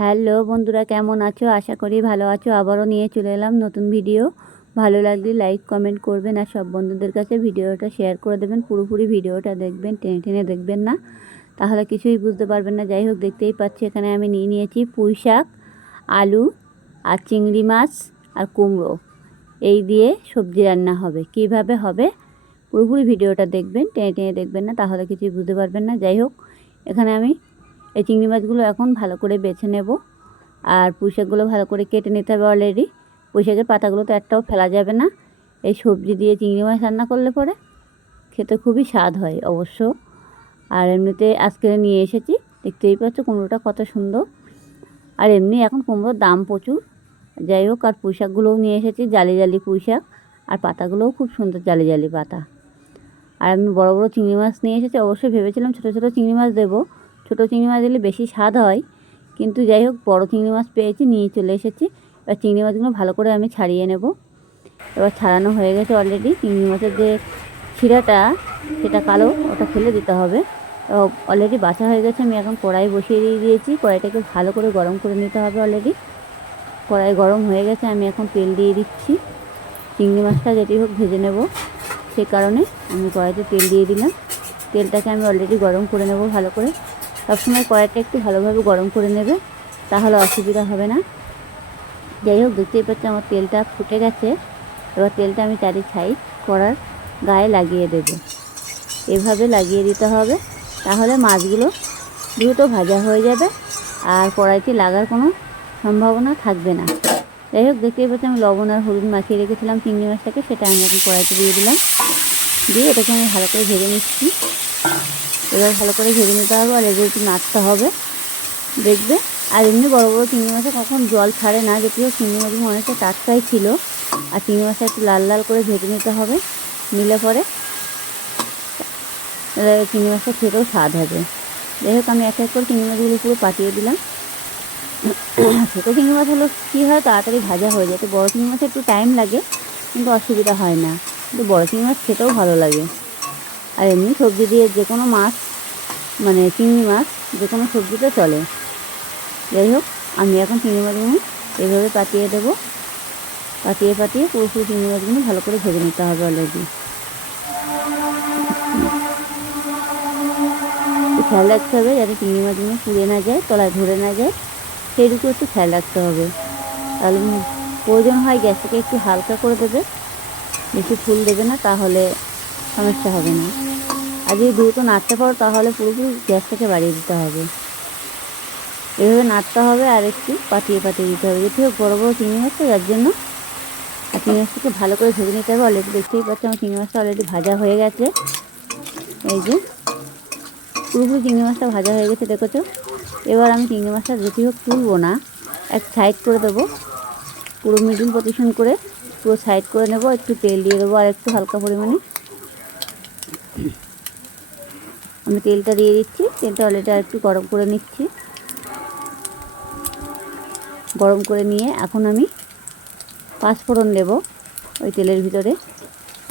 Hello বন্ধুরা, কেমন আছো? আশা করি ভালো আছো। আবারও নিয়ে চলে এলাম নতুন ভিডিও। ভালো লাগলে লাইক কমেন্ট করবেন আর সব বন্ধুদের কাছে ভিডিওটা শেয়ার করে দেবেন। পুরোপুরি ভিডিওটা দেখবেন, টেনে টেনে দেখবেন না, তাহলে কিছুই বুঝতে পারবেন না। যাই হোক, দেখতেই পাচ্ছি এখানে আমি নিয়েছি পুঁই শাক, আলু আর চিংড়ি মাছ আর কুমড়ো। এই দিয়ে সবজি রান্না হবে। কিভাবে হবে পুরোপুরি ভিডিওটা দেখবেন, টেনে টেনে দেখবেন না, তাহলে কিছুই বুঝতে পারবেন না। যাই হোক, এখানে আমি এই চিংড়ি মাছগুলো এখন ভালো করে বেছে নেব আর পুঁই শাকগুলো ভালো করে কেটে নিতে হবে। অলরেডি পুঁই শাকের পাতাগুলো তো একটাও ফেলা যাবে না। এই সবজি দিয়ে চিংড়ি মাছ রান্না করলে পরে খেতে খুবই স্বাদ হয় অবশ্য। আর এমনিতে আজকে নিয়ে এসেছি, দেখতেই পাচ্ছ কুমড়োটা কত সুন্দর। আর এমনি এখন কুমড়োর দাম প্রচুর। যাই হোক, আর পুঁই শাকগুলোও নিয়ে এসেছি, জালি জালি পুঁই শাক, আর পাতাগুলোও খুব সুন্দর জালি জালি পাতা। আর আমি বড় বড় চিংড়ি মাছ নিয়ে এসেছি। অবশ্যই ভেবেছিলাম ছোটো ছোটো চিংড়ি মাছ দেবো, ছোটো চিংড়ি মাছ দিলে বেশি স্বাদ হয়, কিন্তু যাই হোক বড় চিংড়ি মাছ পেয়েছি, নিয়ে চলে এসেছি। এবার চিংড়ি মাছগুলো ভালো করে আমি ছাড়িয়ে নেব। এবার ছাড়ানো হয়ে গেছে অলরেডি। চিংড়ি মাছের যে শিরাটা সেটা কালো, ওটা ফেলে দিতে হবে। অলরেডি বাছা হয়ে গেছে। আমি এখন কড়াই বসিয়ে দিয়েছি। কড়াইটাকে ভালো করে গরম করে নিতে হবে। অলরেডি কড়াই গরম হয়ে গেছে। আমি এখন তেল দিয়ে দিচ্ছি। চিংড়ি মাছটা যেটি হোক ভেজে নেব, সেই কারণে আমি কড়াইতে তেল দিয়ে দিলাম। তেলটাকে আমি অলরেডি গরম করে নেব ভালো করে। সবসময় কড়াইটা একটু ভালোভাবে গরম করে নেবে, তাহলে অসুবিধা হবে না। যাই হোক, দেখতেই পাচ্ছি আমার তেলটা ফুটে গেছে। এবার তেলটা আমি চারি সাইড কড়ার গায়ে লাগিয়ে দেব। এভাবে লাগিয়ে দিতে হবে, তাহলে মাছগুলো দ্রুত ভাজা হয়ে যাবে আর কড়াইতে লাগার কোনো সম্ভাবনা থাকবে না। যাই হোক, দেখতেই পাচ্ছি আমি লবণ আর হলুদ মাখিয়ে রেখেছিলাম চিংড়ি মাছটাকে, সেটা আমি এখন কড়াইতে দিয়ে দিলাম। দিয়ে এটাকে আমি ভালো করে ভেজে নিচ্ছি। এবার ভালো করে ভেজে নিতে হবে আর এগুলো একটু নাড়তে হবে, দেখবে। আর এমনি বড়ো বড়ো চিংড়ি মাছে কখন জল ছাড়ে না, যদিও চিংড়ি মাছগুলো অনেকটা টাটকাই ছিল। আর চিংড়ি মাছটা একটু লাল লাল করে ভেজে নিতে হবে, নিলে পরে চিংড়ি মাছটা খেতেও স্বাদ হবে। যাই হোক, আমি এক এক করে চিংড়ি মাছগুলো পুরো পাঠিয়ে দিলাম। ছোটো চিংড়ি মাছ হলো কী হয়, তাড়াতাড়ি ভাজা হয়ে যায়। তো বড়ো চিংড়ি মাছে একটু টাইম লাগে, কিন্তু অসুবিধা হয় না। কিন্তু বড়ো চিংড়ি মাছ খেতেও ভালো লাগে। আর এমনি সবজি দিয়ে যে কোনো মাছ, মানে চিংড়ি মাছ যে কোনো সবজিতে চলে। যাই হোক, আমি এখন চিংড়ি মাছগুলো এইভাবে পাতিয়ে দেবো। পাতিয়ে পুরোপুরি চিংড়ি মাছগুলো ভালো করে ভেজে নিতে হবে। অলরেডি একটু খেয়াল রাখতে হবে যাতে চিংড়ি মাছগুলো পুড়ে না যায়, তলায় ধরে না যায়, সেইটুকু একটু খেয়াল রাখতে হবে। তাহলে প্রয়োজন হয় গ্যাসটাকে একটু হালকা করে দেবে, বেশি ফুল দেবে না, তাহলে সমস্যা হবে না। আর যদি দ্রুত নাড়তে পারো তাহলে পুরোপুরি গ্যাসটাকে বাড়িয়ে দিতে হবে। এভাবে নাড়তে হবে আর একটু পাতিয়ে দিতে হবে। যেটি হোক বড়ো বড়ো চিংড়ি মাছ, তো যার জন্য আর চিংড়ি মাছটাকে ভালো করে ভেজে নিতে হবে। অলরেডি দেখতেই পাচ্ছি আমার চিংড়ি মাছটা অলরেডি ভাজা হয়ে গেছে। এই যে পুরোপুরি চিংড়ি মাছটা ভাজা হয়ে গেছে, দেখেছো। এবার আমি চিংড়ি মাছটা যেটি হোক তুলবো না, এক সাইড করে দেবো। পুরো মিডিল পজিশন করে পুরো সাইড করে নেব। একটু তেল দিয়ে দেবো আর একটু হালকা পরিমাণে। আমি তেলটা দিয়ে দিচ্ছি। তেলটা অলরেডি আর একটু গরম করে নিচ্ছি। গরম করে নিয়ে এখন আমি পাঁচফোড়ন দেবো ওই তেলের ভিতরে।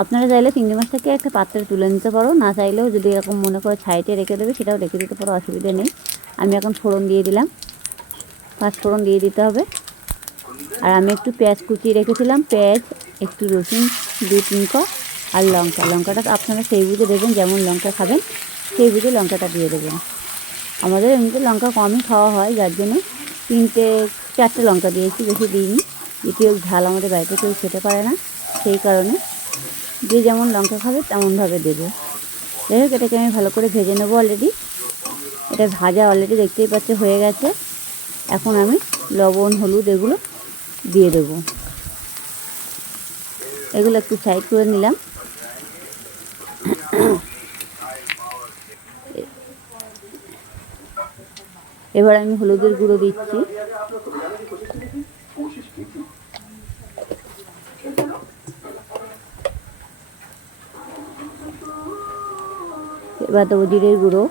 আপনারা চাইলে চিংড়ি মাছটাকে একটা পাত্রে তুলে নিতে পারো, না চাইলেও যদি এরকম মনে করে সাইডে রেখে দেবে সেটাও রেখে দিতে পারো, অসুবিধা নেই। আমি এখন ফোড়ন দিয়ে দিলাম। পাঁচফোড়ন দিয়ে দিতে হবে। আর আমি একটু পেঁয়াজ কুচিয়ে রেখেছিলাম, পেঁয়াজ, একটু রসুন, 2-3 কোয়া, আর লঙ্কাটা আপনারা সেই বুঝে দেবেন, যেমন লঙ্কা খাবেন সেই বুঝে লঙ্কাটা দিয়ে দেবেন। আমাদের এমনিতে লঙ্কা কমই খাওয়া হয়, যার জন্য 3-4টে লঙ্কা দিয়েছি, বেশি দিইনি। দ্বিতীয় ঝাল আমাদের বাড়িতে কেউ খেতে পারে না, সেই কারণে যে যেমন লঙ্কা খাবে তেমনভাবে দেবে। যাই হোক, এটাকে আমি ভালো করে ভেজে নেবো। অলরেডি এটা ভাজা অলরেডি দেখতেই পাচ্ছে হয়ে গেছে। এখন আমি লবণ, হলুদ এগুলো দিয়ে দেবো। এগুলো একটু সাইড করে নিলাম। এবার আমি হলুদের গুঁড়ো দিচ্ছি। এবার দেবো জিরের গুঁড়ো,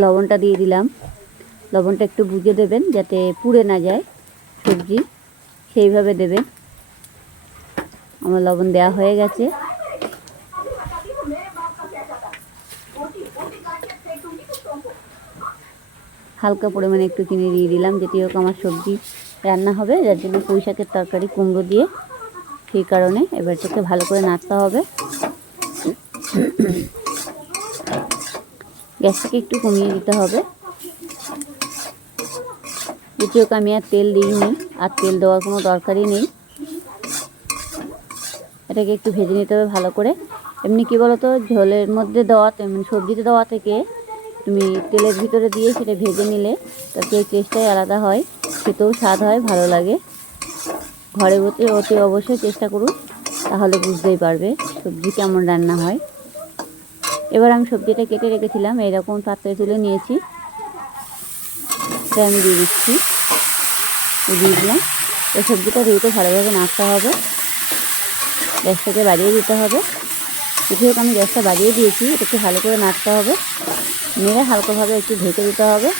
লবণটা দিয়ে দিলাম। লবণটা একটু বুঝে দেবেন যাতে পুড়ে না যায় সবজি, সেইভাবে দেবেন। আমার লবণ দেওয়া হয়ে গেছে। হালকা পরিমাণে একটু চিনি দিয়ে দিলাম, যেটি হোক আমার সবজি রান্না হবে, যার জন্য পুঁই শাকের তরকারি কুমড়ো দিয়ে, সেই কারণে এবার এটাকে ভালো করে নাড়তে হবে। গ্যাসটাকে একটু কমিয়ে দিতে হবে। যেটি হোক আমি আর তেল দিইনি, আর তেল দেওয়ার কোনো দরকারই নেই। এটাকে একটু ভেজে নিতে হবে ভালো করে। এমনি কী বলো তো, ঝোলের মধ্যে দেওয়া সবজিতে দেওয়া থেকে তুমি তেলের ভিতরে দিয়ে সেটা ভেজে নিলে তার সেই টেস্টটাই আলাদা হয়, খেতেও স্বাদ হয়, ভালো লাগে। ঘরে বসে অতি অবশ্যই চেষ্টা করুন, তাহলে বুঝতেই পারবে সবজি কেমন রান্না হয়। এবার আমি সবজিটা কেটে রেখেছিলাম, এইরকম পাত্রে তুলে নিয়েছি, এটা আমি দিয়ে দিচ্ছি, দিয়ে দিলাম। এই সবজিটা দিতে ভালোভাবে নাড়তে হবে, গ্যাসটাকে বাড়িয়ে দিতে হবে। যেটি হোক আমি গ্যাসটা বাড়িয়ে দিয়েছি, এটাকে ভালো করে নাড়তে হবে, নেড়ে হালকাভাবে একটু ঢেকে দিতে হবে।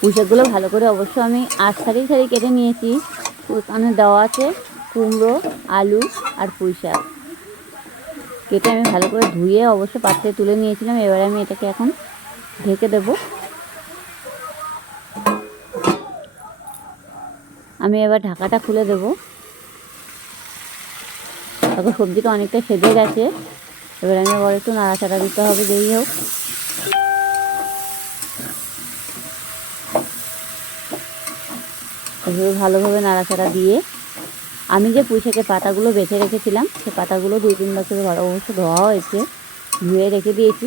পুঁই শাকগুলো ভালো করে অবশ্য আমি 8 সারি কেটে নিয়েছি। ওখানে দেওয়া আছে কুমড়ো, আলু আর পুঁই শাক কেটে আমি ভালো করে ধুয়ে অবশ্য পাত্রে তুলে নিয়েছিলাম। এবারে আমি এটাকে এখন ঢেকে দেব। আমি এবার ঢাকাটা খুলে দেব। তখন সবজিটা অনেকটা সেজে গেছে, এবার আমি আবার একটু নাড়াচাড়া দিতে হবে, যেই হোক। এভাবে ভালোভাবে নাড়াচাড়া দিয়ে আমি যে পুঁই শাকের পাতাগুলো বেছে রেখেছিলাম, সে পাতাগুলো 2-3 বার করে ভালো অবশ্য ধোয়া হয়েছে, ধুয়ে রেখে দিয়েছি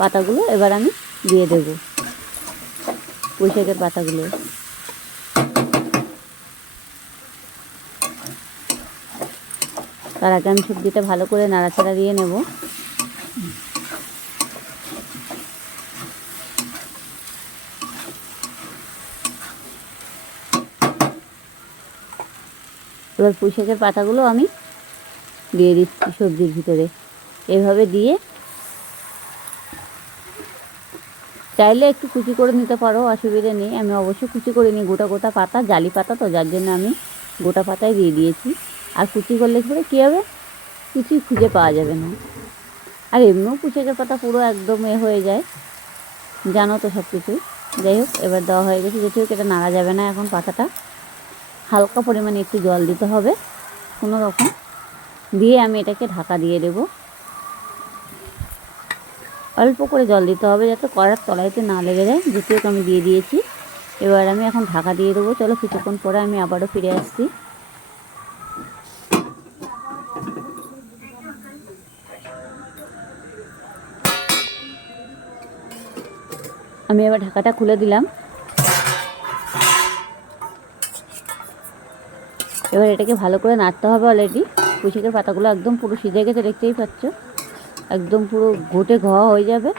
পাতাগুলো। এবার আমি দিয়ে দেব পুঁই শাকের পাতাগুলো। তার আগে আমি সবজিটা ভালো করে নাড়াচাড়া দিয়ে নেব। এবার পুঁই শাকের পাতাগুলো আমি দিয়ে দিচ্ছি সবজির ভিতরে। এভাবে দিয়ে চাইলে একটু কুচি করে নিতে পারো, অসুবিধা নেই। আমি অবশ্য কুচি করে নিই, গোটা গোটা পাতা, জালি পাতা তো, যার জন্য আমি গোটা পাতায় দিয়ে দিয়েছি। আর কুচি করলে পরে কী হবে, কিছুই খুঁজে পাওয়া যাবে না। আর এমনিও পুঁই শাকের পাতা পুরো একদম হয়ে যায়, জানো তো সব কিছুই। যাই হোক, এবার দেওয়া হয়ে গেছে। যেটি হোক এটা নাড়া যাবে না এখন পাতাটা, হালকা পরিমাণে একটু জল দিতে হবে কোনো রকম, দিয়ে আমি এটাকে ঢাকা দিয়ে দেব। অল্প করে জল দিতে হবে যাতে কড়ার তলাইতে না লেগে যায়। যেটি হোক আমি দিয়ে দিয়েছি, এবার আমি এখন ঢাকা দিয়ে দেবো। চলো কিছুক্ষণ পরে আমি আবারও ফিরে আসছি। আমি এবার ঢাকাটা খুলে দিলাম। এবার এটাকে ভালো করে নাড়তে হবে। অলরেডি পুঁই শাকের পাতাগুলো একদম পুরো সিজে গেছে, দেখতেই পাচ্ছ, একদম পুরো ঘটে ঘোয়া হয়ে যাবে।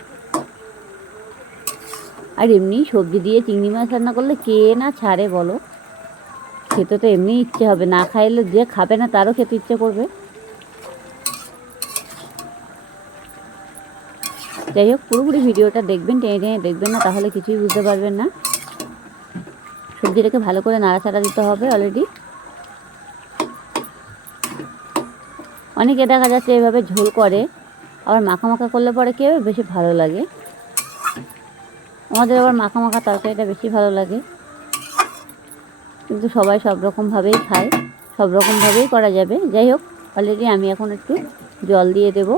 আর এমনি সবজি দিয়ে চিংড়ি মাছ রান্না করলে কে না ছাড়ে বলো, খেতে তো এমনি ইচ্ছে হবে, না খাইলে যে খাবে না তারও খেতে ইচ্ছে করবে। যাই হোক, পুরোপুরি ভিডিওটা দেখবেন, টেনে টেনে দেখবেন না, তাহলে কিছুই বুঝতে পারবেন না। সবজিটাকে ভালো করে নাড়াচাড়া দিতে হবে। অলরেডি অনেকে দেখা যাচ্ছে এভাবে ঝোল করে, আবার মাখা মাখা করলে পরে কী হবে, বেশি ভালো লাগে। আমাদের আবার মাখা মাখা তরকারিটা বেশি ভালো লাগে, কিন্তু সবাই সব রকমভাবেই খায়, সব রকমভাবেই করা যাবে। যাই হোক, অলরেডি আমি এখন একটু জল দিয়ে দেব।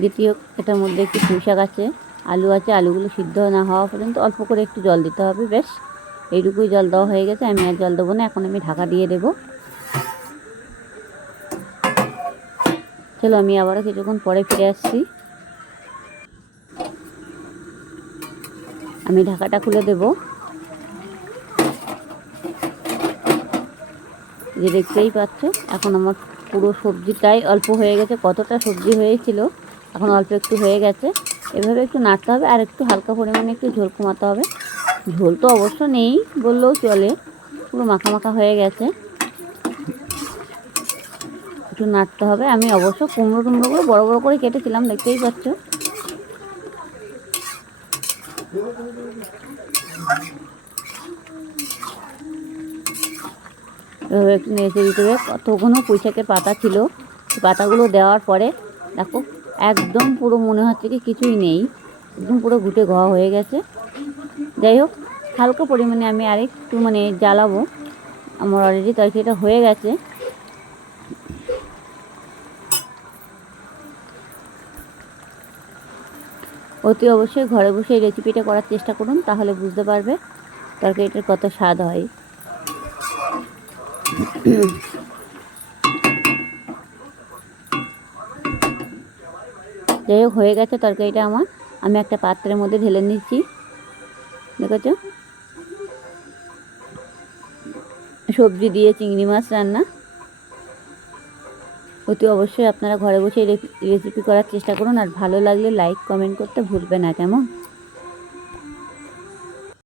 দ্বিতীয় এটার মধ্যে একটু পুঁই শাক আছে, আলু আছে, আলুগুলো সিদ্ধ না হওয়া পর্যন্ত অল্প করে একটু জল দিতে হবে। বেশ, এইটুকুই জল দেওয়া হয়ে গেছে, আমি আর জল দেবো না। এখন আমি ঢাকা দিয়ে দেব। চলো আমি আবারও কিছুক্ষণ পরে ফিরে আসছি। আমি ঢাকাটা খুলে দেব। যে দেখতেই পাচ্ছ এখন আমার পুরো সবজিটাই অল্প হয়ে গেছে। কতটা সবজি হয়েছিল, এখন অল্প একটু হয়ে গেছে। এভাবে একটু নাড়তে হবে, আর একটু হালকা পরিমাণে একটু ঝোল কমাতে হবে। ঝোল তো অবশ্য নেই বললেও চলে, পুরো মাখা মাখা হয়ে গেছে। একটু নাড়তে হবে। আমি অবশ্য কুমড়োগুলো বড় বড় করে কেটেছিলাম, দেখতেই পাচ্ছ। এভাবে একটু নেড়ে দিতে হবে। কতগুলো পুঁইশাকের পাতা ছিল, পাতাগুলো দেওয়ার পরে দেখো একদম পুরো মনে হচ্ছে কি কিছুই নেই, একদম পুরো ঘুটে ঘ হয়ে গেছে। যাই হোক, হালকা পরিমাণে আমি আরেকটু জ্বালাবো। আমার অলরেডি তরকারিটা হয়ে গেছে। অতি অবশ্যই ঘরে বসে এই রেসিপিটা করার চেষ্টা করুন, তাহলে বুঝতে পারবে তরকারিটার কত স্বাদ হয়। যাই হোক, হয়ে গেছে তরকারিটা আমার। আমি একটা পাত্রের মধ্যে ঢেলে নিচ্ছি। দেখেছ, সবজি দিয়ে চিংড়ি মাছ রান্না। অতি অবশ্যই আপনারা ঘরে বসে রেসিপি করার চেষ্টা করুন, আর ভালো লাগলে লাইক কমেন্ট করতে ভুলবে না, কেমন?